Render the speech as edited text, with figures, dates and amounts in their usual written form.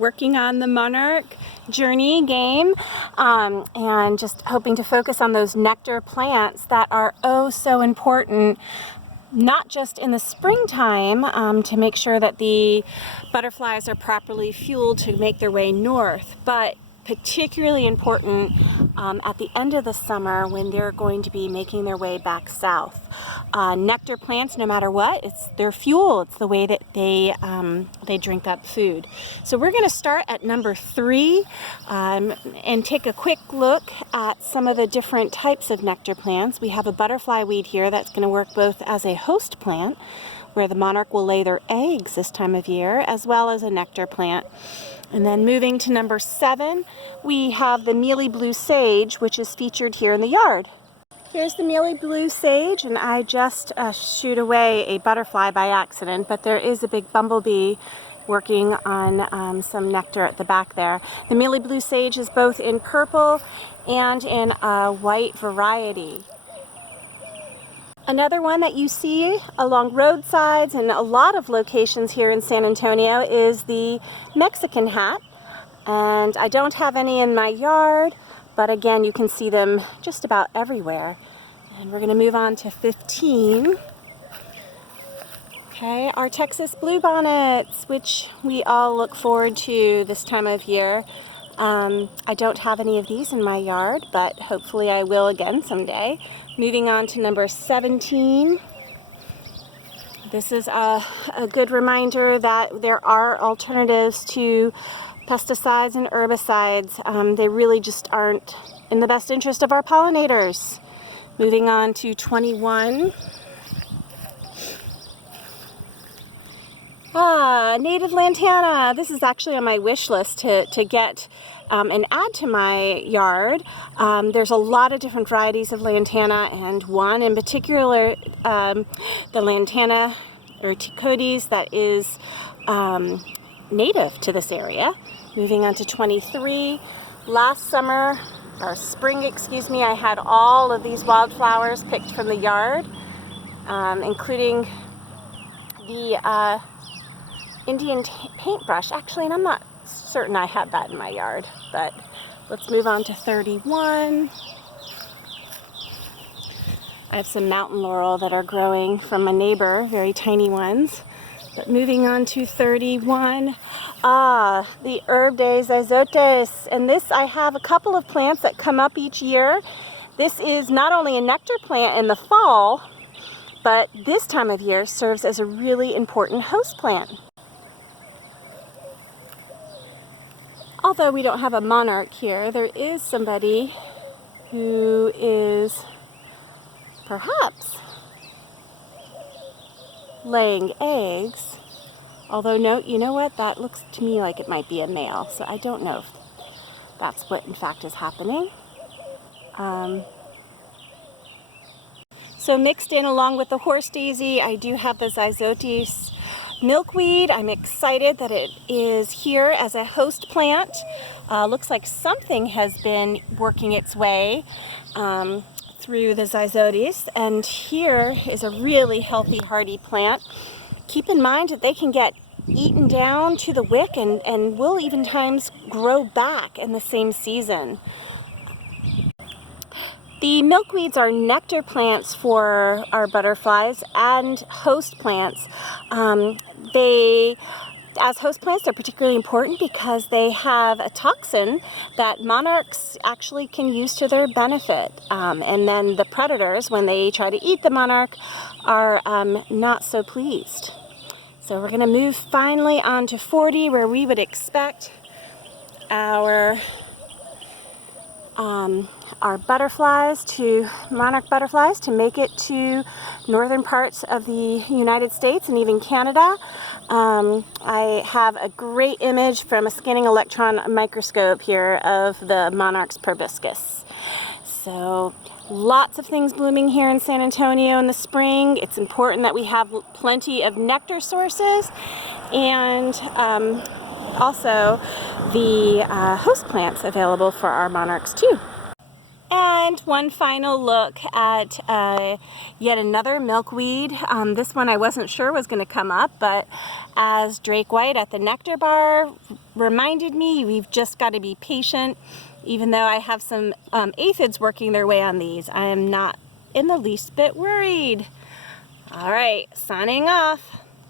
working on the Monarch journey game and just hoping to focus on those nectar plants that are oh so important, not just in the springtime to make sure that the butterflies are properly fueled to make their way north, but particularly important at the end of the summer when they're going to be making their way back south. Nectar plants, no matter what, it's their fuel. It's the way that they drink up food. So we're going to start at number 3 and take a quick look at some of the different types of nectar plants. We have a butterfly weed here that's going to work both as a host plant, where the monarch will lay their eggs this time of year, as well as a nectar plant. And then moving to number 7, we have the mealy blue sage, which is featured here in the yard. Here's the mealy blue sage, and I just shooed away a butterfly by accident, but there is a big bumblebee working on some nectar at the back there. The mealy blue sage is both in purple and in a white variety. Another one that you see along roadsides and a lot of locations here in San Antonio is the Mexican hat. And I don't have any in my yard, but again, you can see them just about everywhere. And we're going to move on to 15. Okay, our Texas bluebonnets, which we all look forward to this time of year. I don't have any of these in my yard, but hopefully I will again someday. Moving on to number 17. This is a good reminder that there are alternatives to pesticides and herbicides. They really just aren't in the best interest of our pollinators. Moving on to 21. Native lantana. This is actually on my wish list to get and add to my yard. There's a lot of different varieties of lantana, and one in particular, the lantana or Ticodes, that is native to this area. Moving on to 23. Last summer, or spring, excuse me, I had all of these wildflowers picked from the yard, including the Indian paintbrush, actually, and I'm not certain I had that in my yard, but let's move on to 31. I have some mountain laurel that are growing from a neighbor, very tiny ones. But moving on to 31, the herb de zyzotes, and this, I have a couple of plants that come up each year. This is not only a nectar plant in the fall, but this time of year serves as a really important host plant. Although we don't have a monarch here, there is somebody who is perhaps laying eggs. Although, no, you know what? That looks to me like it might be a male, so I don't know if that's what in fact is happening. So mixed in along with the horse daisy, I do have the zyzotes milkweed. I'm excited that it is here as a host plant. Looks like something has been working its way through the zyzotes, and here is a really healthy, hardy plant. Keep in mind that they can get eaten down to the wick and will even times grow back in the same season. The milkweeds are nectar plants for our butterflies and host plants. As host plants, they're particularly important because they have a toxin that monarchs actually can use to their benefit. And then the predators, when they try to eat the monarch, are not so pleased. So we're going to move finally on to 40, where we would expect our butterflies, monarch butterflies, to make it to northern parts of the United States and even Canada. I have a great image from a scanning electron microscope here of the Monarch's proboscis. So lots of things blooming here in San Antonio in the spring. It's important that we have plenty of nectar sources, and also the host plants available for our monarchs too. And one final look at yet another milkweed. This one I wasn't sure was going to come up, but as Drake White at the Nectar Bar reminded me, we've just got to be patient. Even though I have some aphids working their way on these, I am not in the least bit worried. All right, signing off.